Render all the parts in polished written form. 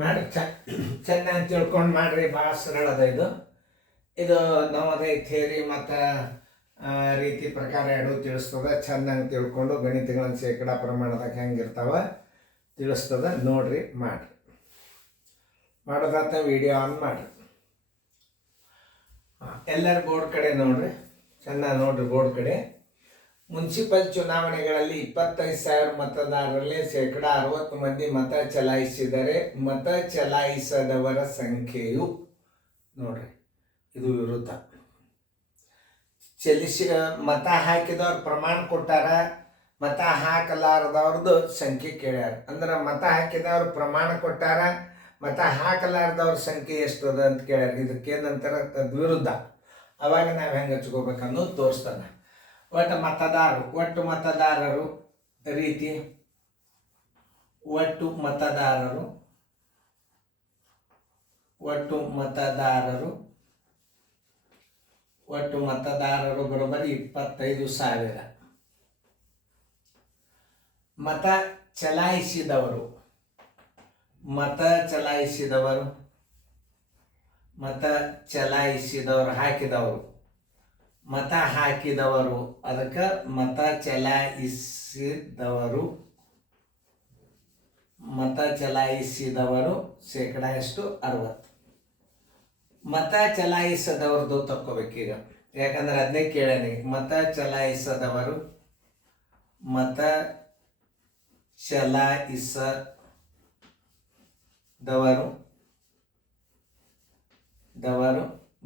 ಮಾಡಿ ಚೆನ್ನಾಗಿ ತಿಳ್ಕೊಂಡು ಮಾಡಿರಿ. ಭಾಳ ಸರಳ ಅದ ಇದು. ಇದು ನವೋದಯ ಥಿಯರಿ ಮತ್ತು ರೀತಿ ಪ್ರಕಾರ ಎರಡೂ ತಿಳಿಸ್ತದೆ. ಚೆನ್ನಾಗಿ ತಿಳ್ಕೊಂಡು ಗಣಿತಗಳನ್ನ ಶೇಕಡಾ ಪ್ರಮಾಣದಾಗ ಹೆಂಗಿರ್ತಾವೆ ತಿಳಿಸ್ತದೆ. ನೋಡಿರಿ, ಮಾಡಿರಿ. ಮಾಡೋದಾತ ವಿಡಿಯೋ ಆನ್ ಮಾಡಿರಿ. ಎಲ್ಲರ ಬೋರ್ಡ್ ಕಡೆ ನೋಡ್ರಿ, ಚೆನ್ನಾಗಿ ನೋಡ್ರಿ ಬೋರ್ಡ್ ಕಡೆ. ಮುನ್ಸಿಪಲ್ ಚುನಾವಣೆಗಳಲ್ಲಿ 25,000 ಮತದಾರರಲ್ಲಿ 60 ಮಂದಿ ಮತ ಚಲಾಯಿಸಿದರೆ ಮತ ಚಲಾಯಿಸದವರ ಸಂಖ್ಯೆಯು ನೋಡ್ರಿ, ಇದು ವಿರುದ್ಧ. ಮತ ಹಾಕಿದವ್ರು ಪ್ರಮಾಣ ಕೊಟ್ಟಾರ, ಮತ ಹಾಕಲಾರದವ್ರದ್ದು ಸಂಖ್ಯೆ ಕೇಳ್ಯಾರ. ಅಂದ್ರೆ ಮತ ಹಾಕಿದವ್ರು ಪ್ರಮಾಣ ಕೊಟ್ಟಾರ, ಮತ ಹಾಕಲಾರದವ್ರ ಸಂಖ್ಯೆ ಎಷ್ಟು ಅದ ಅಂತ ಕೇಳ್ಯಾರ. ಇದಕ್ಕೇನಂತಾರ ವಿರುದ್ಧ. ಅವಾಗ ನಾವು ಹೆಂಗೆ ಹಚ್ಕೋಬೇಕನ್ನೋದು ತೋರಿಸ್ತಾನೆ. ಒಟ್ಟು ಮತದಾರರು ರೀತಿ, ಒಟ್ಟು ಮತದಾರರು ಬರೋಬ್ಬರಿ 25,000. ಮತ ಚಲಾಯಿಸಿದವರು ಹಾಕಿದವರು, ಮತ ಹಾಕಿದವರು, ಅದಕ್ಕೆ ಮತ ಚಲಾಯಿಸಿದವರು ಶೇಕಡಾ ಎಷ್ಟು? 60. ಮತ ಚಲಾಯಿಸದವ್ರದ್ದು ತಕ್ಕೋಬೇಕೀಗ, ಯಾಕಂದ್ರೆ ಅದನ್ನೇ ಕೇಳೇನಿ. ಮತ ಚಲಾಯಿಸದವರು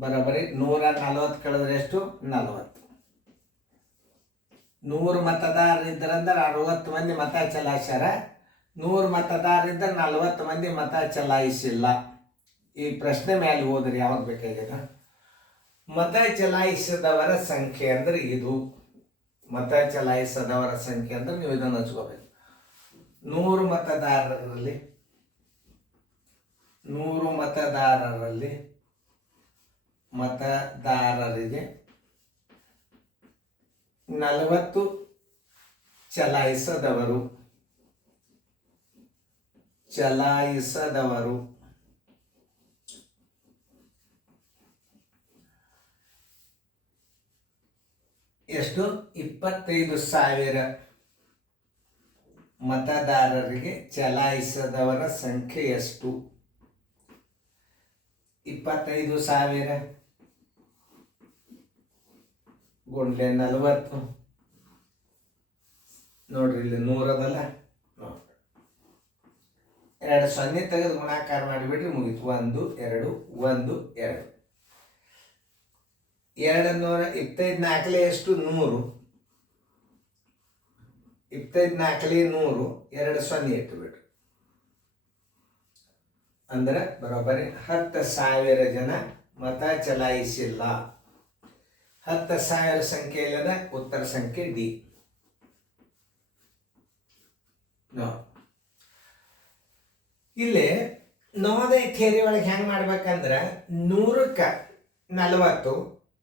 ಬರೋಬ್ಬರಿ 140 ಕಳೆದ್ರೆ ಎಷ್ಟು? 40. 100 ಮತದಾರರಿದ್ದರಂದ್ರೆ 60 ಮಂದಿ ಮತ ಚಲಾಯಿಸ್ಯಾರ. 100 ಮತದಾರರಿದ್ದರೆ 40 ಮಂದಿ ಮತ ಚಲಾಯಿಸಿಲ್ಲ. ಈ ಪ್ರಶ್ನೆ ಮೇಲೆ ಹೋದ್ರಿ ಯಾವಾಗ ಬೇಕಾಗಿದೆ. ಮತ ಚಲಾಯಿಸಿದವರ ಸಂಖ್ಯೆ ಅಂದ್ರೆ ಇದು. ಮತ ಚಲಾಯಿಸದವರ ಸಂಖ್ಯೆ ಅಂದ್ರೆ ನೀವು ಇದನ್ನು ಹಚ್ಕೋಬೇಕು. 100 ಮತದಾರರಿಗೆ 40 ಚಲಾಯಿಸದವರು ಎಷ್ಟು? 25,000 ಮತದಾರರಿಗೆ ಚಲಾಯಿಸದವರ ಸಂಖ್ಯೆ ಎಷ್ಟು? 25,000 ಗುಂಡ್ಲೆ 40. ನೋಡ್ರಿ, ಇಲ್ಲಿ 100 ಅದಲ್ಲ. ನೋಡ್ರಿ, 2 0 ತೆಗೆದು ಗುಣಾಕಾರ ಮಾಡಿಬಿಟ್ರಿ, ಮುಗೀತು. 1 2 1 2. 225 4 ಎಷ್ಟು? 100. 25 4 100. 2 0 ಇಟ್ಟುಬಿಟ್ರಿ. ಅಂದ್ರೆ ಬರೋಬ್ಬರಿ 10,000 ಜನ ಮತ ಚಲಾಯಿಸಿಲ್ಲ. 10,000 ಸಂಖ್ಯೆ ಇಲ್ಲದ ಉತ್ತರ ಸಂಖ್ಯೆ ಡಿ. ಇಲ್ಲಿ ನವೋದಯ ಥಿಯರಿ ಒಳಗೆ ಹೆಂಗೆ ಮಾಡ್ಬೇಕಂದ್ರೆ 100ಕ್ಕೆ 40,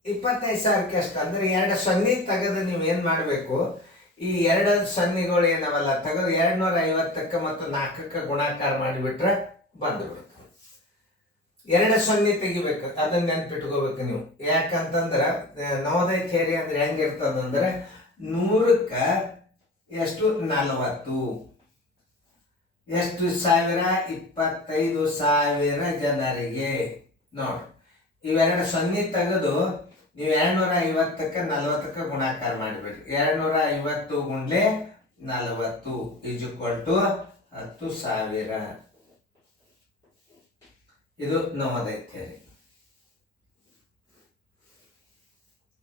25,000ಕ್ಕೆ ಎಷ್ಟು ಅಂದ್ರೆ 2 0 ತೆಗೆದು ನೀವು ಏನು ಮಾಡಬೇಕು, ಈ 2 0ಗಳು ಏನವಲ್ಲ ತೆಗೆದು 250ಕ್ಕೆ ಮತ್ತು 4ಕ್ಕೆ ಗುಣಾಕಾರ ಮಾಡಿಬಿಟ್ರೆ ಬಂದುಬಿಡುತ್ತೆ. 2 0 ತೆಗಿಬೇಕು, ಅದನ್ನ ನೆನ್ಪಿಟ್ಕೋಬೇಕು ನೀವು. ಯಾಕಂತಂದ್ರೆ ನವೋದಯ ಥಿಯರಿ ಅಂದ್ರೆ ಹೆಂಗಿರ್ತದಂದ್ರೆ 100ಕ್ಕೆ ಎಷ್ಟು? 40. ಎಷ್ಟು ಸಾವಿರ? 25,000 ಜನರಿಗೆ. ನೋಡಿ, ಇವೆರಡು 0 ತೆಗೆದು ನೀವು 250ಕ್ಕೆ 40ಕ್ಕೆ ಗುಣಾಕಾರ ಮಾಡಿಬಿಡ್ರಿ. 250 ಗುಂಡ್ಲೆ 40 = 10,000. ಇದು ನವೋದಯ ಥಿಯರಿ.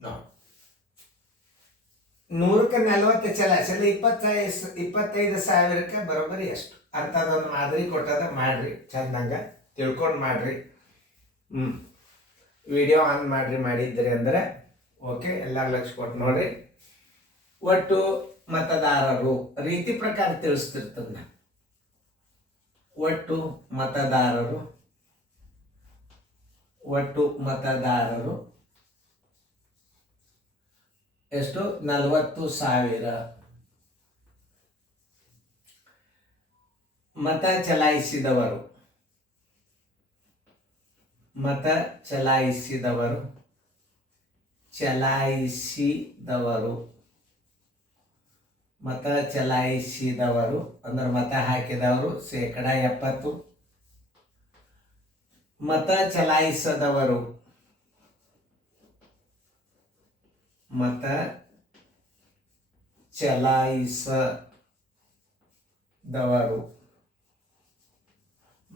ನೋಡಿ, 100ಕ್ಕೆ 40 ಚಲಾಯಿಸಲ್ಲ, 25,000ಕ್ಕೆ ಬರೋಬ್ಬರಿ ಎಷ್ಟು ಅಂಥದ್ದೊಂದು ಮಾದರಿ ಕೊಟ್ಟದ. ಮಾಡ್ರಿ, ಚಂದಂಗ ತಿಳ್ಕೊಂಡು ಮಾಡ್ರಿ. ವಿಡಿಯೋ ಆನ್ ಮಾಡಿದ್ರಿ ಅಂದ್ರೆ ಓಕೆ. ಎಲ್ಲರೂ ಲಕ್ಷ ಕೊಟ್ಟು ನೋಡ್ರಿ. ಒಟ್ಟು ಮತದಾರರು ರೀತಿ ಪ್ರಕಾರ ತಿಳಿಸ್ತಿರ್ತದ. ಒಟ್ಟು ಮತದಾರರು ಎಷ್ಟು? 40,000. ಮತ ಚಲಾಯಿಸಿದವರು ಮತ ಚಲಾಯಿಸಿದವರು ಚಲಾಯಿಸಿದವರು ಮತ ಚಲಾಯಿಸಿದವರು ಅಂದ್ರೆ ಮತ ಹಾಕಿದವರು 70%. ಮತ ಚಲಾಯಿಸದವರು ಮತ ಚಲಾಯಿಸದವರು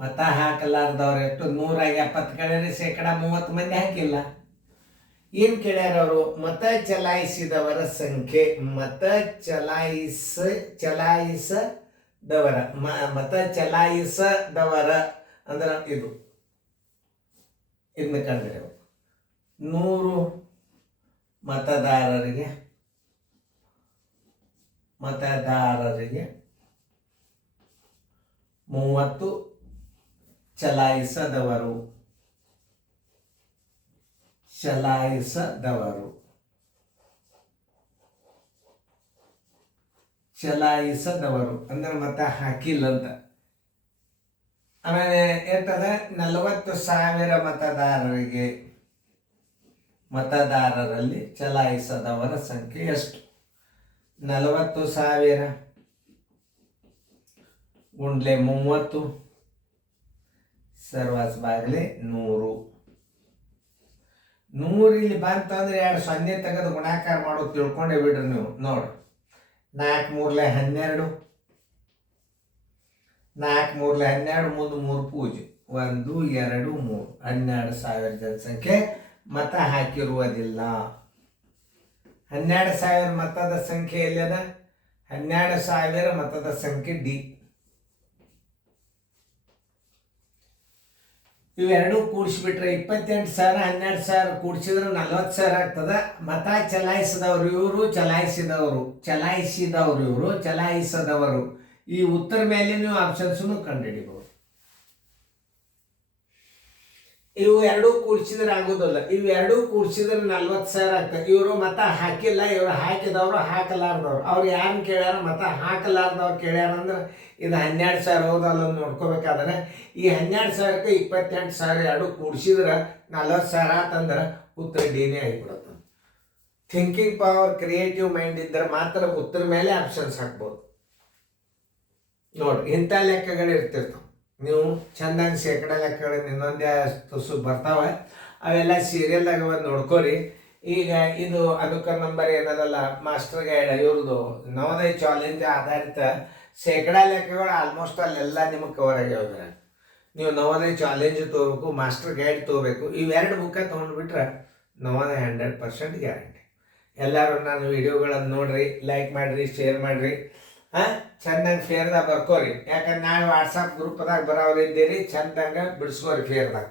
ಮತ ಹಾಕಲಾರ್ದವ್ರು ಎಷ್ಟು 170 ಕೇಳಿದ್ರೆ 30 ಮಂದಿ ಹಾಕಿಲ್ಲ. ಏನು ಕೇಳ್ಯಾರ ಅವರು? ಮತ ಚಲಾಯಿಸಿದವರ ಸಂಖ್ಯೆ. ಮತ ಚಲಾಯಿಸದವರ ಮತ ಚಲಾಯಿಸದವರ ಅಂದ್ರೆ ಇದನ್ನ ಕಂಡ್ರೆ 100 ಮತದಾರರಿಗೆ 30 ಚಲಾಯಿಸದವರು ಅಂದ್ರೆ ಮತ ಹಾಕಿಲ್ಲ ಅಂತ. ಆಮೇಲೆ ಇರ್ತದ 40,000 ಮತದಾರರಲ್ಲಿ ಚಲಾಯಿಸದವರ ಸಂಖ್ಯೆ ಎಷ್ಟು? 40,000 ಗುಂಡ್ಲೆ 30 ಸರ್ವಾಸ್ ಬಾಗ್ಲೆ 100. 100 ಇಲ್ಲಿ ಬಂತಂದ್ರೆ 2 0 ತೆಗೆದು ಗುಣಾಕಾರ ಮಾಡೋದು ತಿಳ್ಕೊಂಡೇ ಬಿಡ್ರಿ ನೀವು. ನೋಡ್ರಿ 4 3 12 4 3 12 ಮುಂದೆ 3 ಪೂಜೆ 1 2 3 12,000 ಜನಸಂಖ್ಯೆ ಮತ ಹಾಕಿರುವುದಿಲ್ಲ. 12,000 ಮತದ ಸಂಖ್ಯೆ ಎಲ್ಲದ? 12,000 ಮತದ ಸಂಖ್ಯೆ ಡಿ. ಇವೆರಡೂ ಕೂಡಿಸ್ಬಿಟ್ರೆ 28,000 12,000 ಕೂಡಿಸಿದ್ರೆ 40,000 ಆಗ್ತದ. ಮತ ಚಲಾಯಿಸಿದವರು ಇವರು, ಚಲಾಯಿಸದವರು ಈ ಉತ್ತರ ಮೇಲೆ ನೀವು ಆಪ್ಷನ್ಸನ್ನು ಕಂಡುಹಿಡಿಬಹುದು. ಇವು ಎರಡೂ ಕೂಡಿಸಿದ್ರೆ ಆಗೋದಿಲ್ಲ. ಇವೆರಡೂ ಕೂಡಿಸಿದ್ರೆ 40,000 ಆಗ್ತದೆ. ಇವರು ಮತ ಹಾಕಿಲ್ಲ, ಇವರು ಹಾಕಿದವರು ಹಾಕಲಾರ್ದವ್ರು. ಅವ್ರು ಯಾರನ್ನ ಕೇಳ್ಯಾರ? ಮತ ಹಾಕಲಾರ್ದವ್ರು ಕೇಳ್ಯಾರ ಅಂದ್ರೆ ಇದು 12,000 ಹೌದಲ್ಲ ನೋಡ್ಕೋಬೇಕಾದ್ರೆ ಈ 12,000ಕ್ಕೆ 28,000 ಎರಡು ಕೂಡಿಸಿದ್ರೆ 40,000 ಆತಂದ್ರೆ ಉತ್ತರ ಡಿನೇ ಆಗಿಬಿಡುತ್ತೆ. ಥಿಂಕಿಂಗ್ ಪವರ್, ಕ್ರಿಯೇಟಿವ್ ಮೈಂಡ್ ಇದ್ದರೆ ಮಾತ್ರ ಉತ್ತರ ಮೇಲೆ ಆಪ್ಷನ್ಸ್ ಹಾಕ್ಬೋದು. ನೋಡಿ ಇಂಥ ಲೆಕ್ಕಗಳು ಇರ್ತಿರ್ತಾವೆ. ನೀವು ಚೆಂದಾಗಿ ಶೇಕಡ ಲೆಕ್ಕಗಳು ಇನ್ನೊಂದೇ ತುಸು ಬರ್ತಾವೆ, ಅವೆಲ್ಲ ಸೀರಿಯಲ್ದಾಗ ಒಂದು ನೋಡ್ಕೊರಿ. ಈಗ ಇದು ಅದಕ್ಕೆ ನಂಬರ್ ಏನದಲ್ಲ ಮಾಸ್ಟರ್ ಗೈಡ್ ಇವ್ರದ್ದು ನವೋದಯ ಚಾಲೆಂಜ್ ಆಧಾರಿತ ಶೇಕಡ ಲೆಕ್ಕಗಳು ಆಲ್ಮೋಸ್ಟ್ ಅಲ್ಲೆಲ್ಲ ನಿಮಗೆ ಕವರ್ ಆಗ್ಯಾವ. ನೀವು ನವೋದಯ ಚಾಲೆಂಜ್ ತೊಗೋಬೇಕು, ಮಾಸ್ಟರ್ ಗೈಡ್ ತೊಗೋಬೇಕು. ಇವೆರಡು ಬುಕ್ಕ ತೊಗೊಂಡ್ಬಿಟ್ರೆ ನವೋದಯ 100% ಗ್ಯಾರಂಟಿ. ಎಲ್ಲರೂ ನಾನು ವಿಡಿಯೋಗಳನ್ನು ನೋಡ್ರಿ, ಲೈಕ್ ಮಾಡಿರಿ, ಶೇರ್ ಮಾಡಿರಿ. ಚಂದಂಗೆ ಫೇರ್ದಾಗ ಬರ್ಕೋರಿ. ಯಾಕಂದ್ರೆ ನಾಳೆ ವಾಟ್ಸಪ್ ಗ್ರೂಪ್ದಾಗ ಬರೋರು ಇದ್ದೀರಿ, ಚಂದಂಗೆ ಬಿಡಿಸ್ಕೋರಿ ಫೇರ್ದಾಗ.